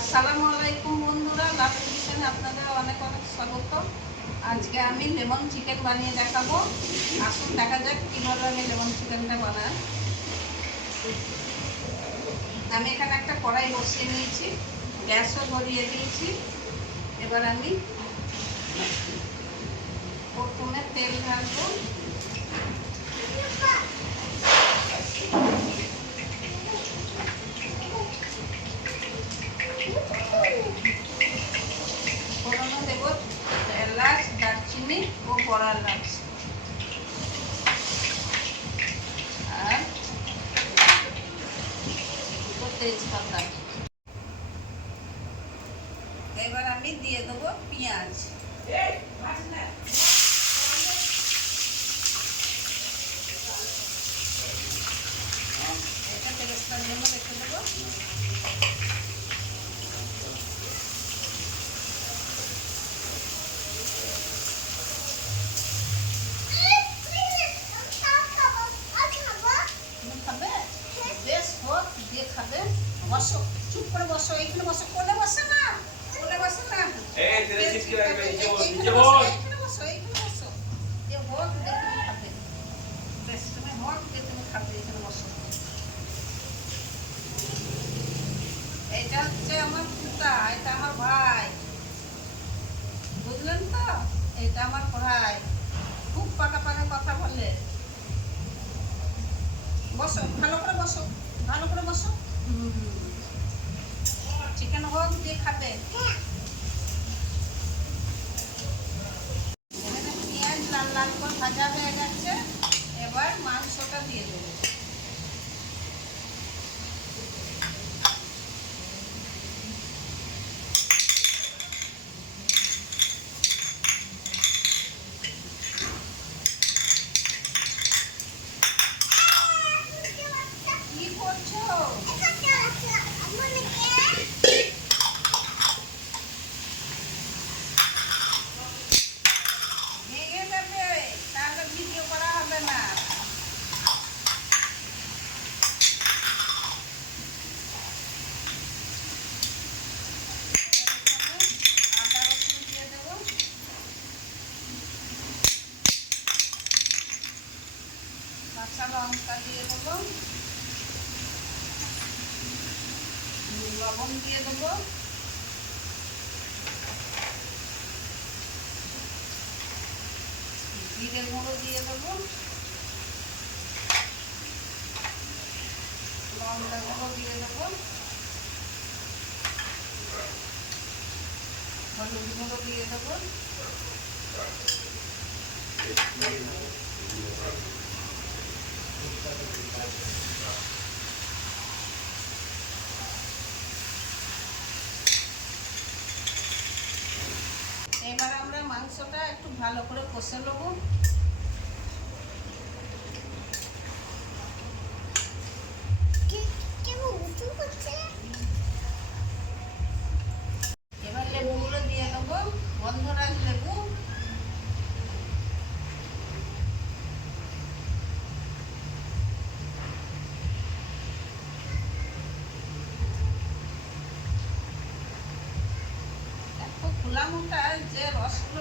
আসসালামু আলাইকুম বন্ধুরা কিচেনে আপনাদের অনেক অনেক স্বাগত আজকে আমি লেমন চিকেন বানিয়ে দেখাবো। আসুন দেখা যাক কীভাবে আমি লেমন চিকেনটা বানাই। আমি এখানে একটা কড়াই বসিয়ে নিয়েছি, গ্যাসও ধরিয়ে দিয়েছি। এবার আমি প্রথমে তেল ঢালবো। Três para বসো, ভালো করে বসো, ভালো করে বসো। চিকেন হোক দিয়ে খাবে? পেঁয়াজ লাল লাল করে ভাজা হয়ে গেছে। এবার মাংসটা দিয়ে দেবো কি করছ ভেঙে যাবে তাহলে ভিডিও করা হবে না আদা রসুন দিয়ে দেবো কাঁচা দেবো লবণ দিয়ে দেবো। জিরে গুঁড়ো দিয়ে দেবো। লঙ্কা গুঁড়ো দিয়ে দেবো। হলুদ গুঁড়ো দিয়ে দেবো। এবার আমরা মাংসটা একটু ভালো করে কষে নেব এবার লেবুগুলো দিয়ে দেবো গন্ধরাজ লেবু যে রসগুলো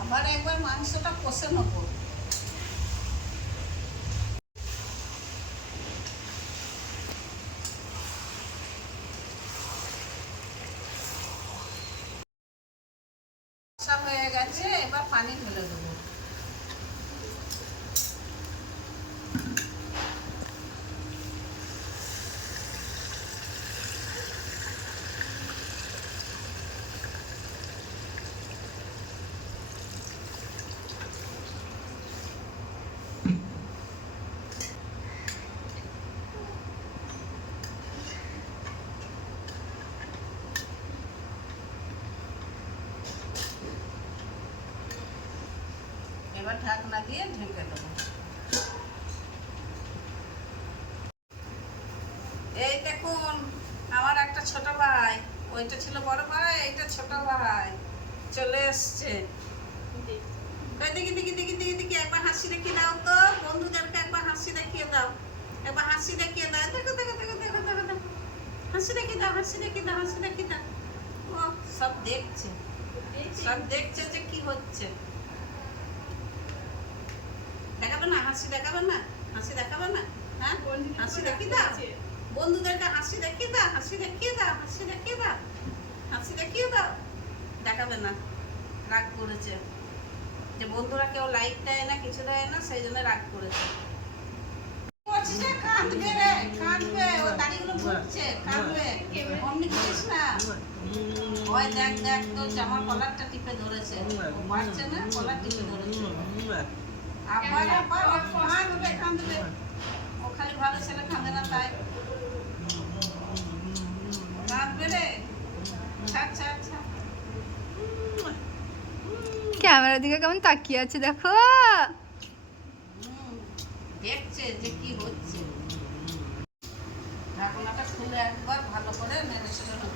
আমার একবার মাংসটা কষে নেব কষা হয়ে গেছে এবার পানি ঢেলে দেবো এবার ঢাকনা দিয়ে ঢেকে দেবো এই দেখুন, আমার একটা ছোট ভাই। ওইটা ছিল বড় ভাই এটা ছোট ভাই। চলে এসছে। দেখি দেখি দেখি দেখি দেখি, একবার হাসি দেখিয়ে দাও তো। বন্ধুদেরকে একবার হাসি দেখিয়ে দাও। একবার হাসি দেখিয়ে দাও। দেখো দেখো দেখো দেখো দেখো দেখো। হাসি দেখিয়ে দাও, হাসি দেখিয়ে দাও, হাসি দেখিয়ে দাও। ও, সব দেখছে। সব দেখছে যে কি হচ্ছে দেখাবে না হাসি দেখাবে না? হাসি দেখাবে না? হ্যাঁ? হাসি দেখিয়ে দাও। বন্ধুদেরকে হাসি দেখিয়ে দাও হাসি দেখিয়ে দাও হাসি দেখিয়ে দাও হাসি দেখিয়ে দাও। দেখাবে না। রাগ করেছে। যে বন্ধুরা কেউ লাইক দেয় না কিছু দেয় না সেই জন্য রাগ করেছে। কাঁদবে রে কাঁদবে। ও দাড়িগুলো ঘুরছে কাঁদবে। অমনি করিস না। ওই দেখ দেখ তোর জামার কলারটা টিপে ধরেছে। পারছে না কলার টিপে ধরেছে। ভালো না তাই ক্যামেরার দিকে কেমন তাকিয়ে আছে, দেখো। দেখছে যে কি হচ্ছে। ঢাকনাটা খুলে একবার ভালো করে নেড়ে চেড়ে নেব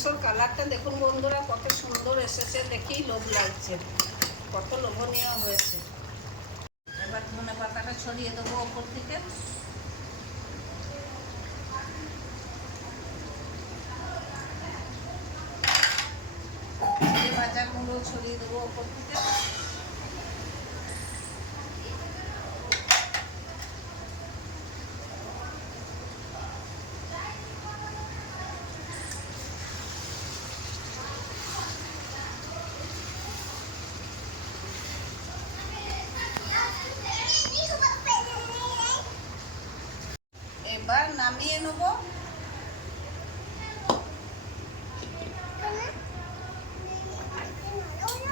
মাংসর কালারটা দেখুন বন্ধুরা, কত সুন্দর এসেছে, দেখেই লোভ লাগছে। কত লোভনীয় হয়েছে। এবার ধনে পাতাটা ছড়িয়ে দেবো ওপর থেকে। ভাজা ছড়িয়ে দেবো ওপর থেকে এবার নামিয়ে নেব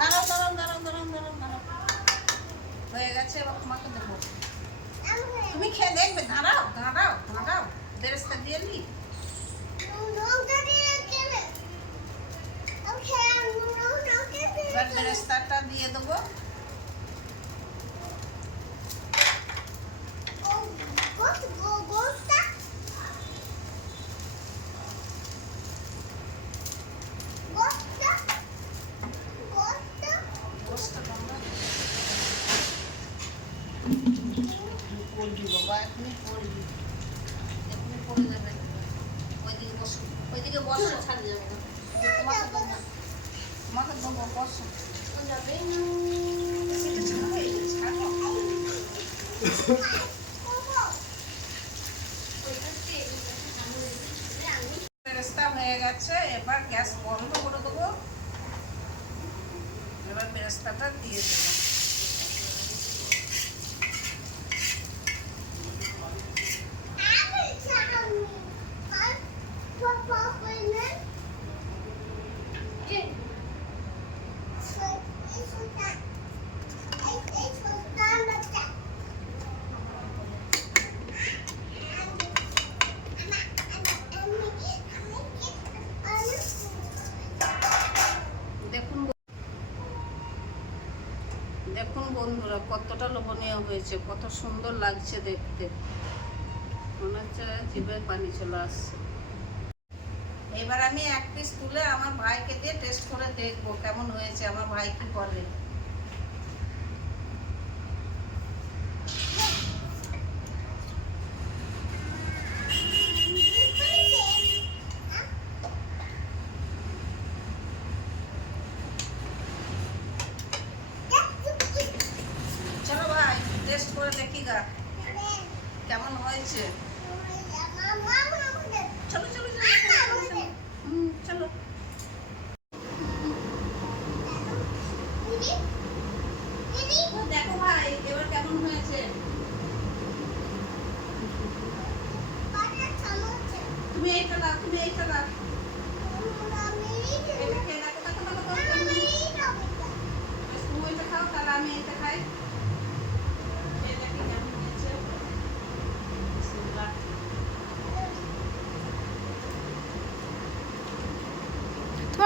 দাঁড়াও দাঁড়াও দাঁড়াও দাঁড়াও দাঁড়াও দাঁড়াও হয়ে গেছে, এবার তোমাকে দেবো। তুমি খেয়ে দেখবে, দাঁড়াও দাঁড়াও দাঁড়াও, বেরেস্তা দিয়ে নি। বেরেস্তাটা দিয়ে দেবো গোস্তটা আমরা করবি বাবা এখনই করবি এখনই করে দেবে ওইদিকে বসো ওইদিকে বসো তোমাকে দেবো তোমাকে দেবো বসো এসে গেছে না, এই যে ছাড়ো। বেরেস্তা হয়ে গেছে এবার গ্যাস বন্ধ করে দেবো। এবার বেরেস্তাটা দিয়ে দেবো দেখুন দেখুন বন্ধুরা, কতটা লোভনীয় হয়েছে, কত সুন্দর লাগছে দেখতে। মনে হচ্ছে জিভে পানি চলে আসছে। এবার আমি এক পিস তুলে আমার ভাইকে দিয়ে টেস্ট করে দেখব কেমন হয়েছে। আমার ভাই কি করে চলো ভাই টেস্ট করে দেখি গা। কেমন হয়েছে? চলো চলো চলো, দেখো ভাই এবার কেমন হয়েছে? তুমি এইটা দাও তুমি এইটা দাও।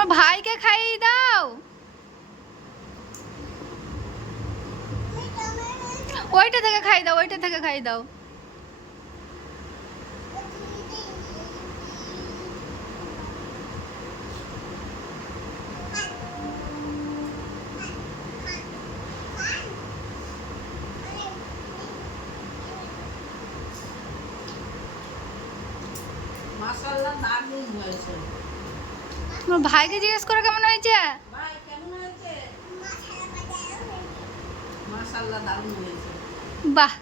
তোমার ভাইকে খাইয়ে দাও। ওইটা থেকে খাই দাও, ওইটা থেকে খাই দাও। মাশাআল্লাহ দারুণ হয়েছে। ভাইকে জিজ্ঞেস করে কেমন হয়েছে। বাহ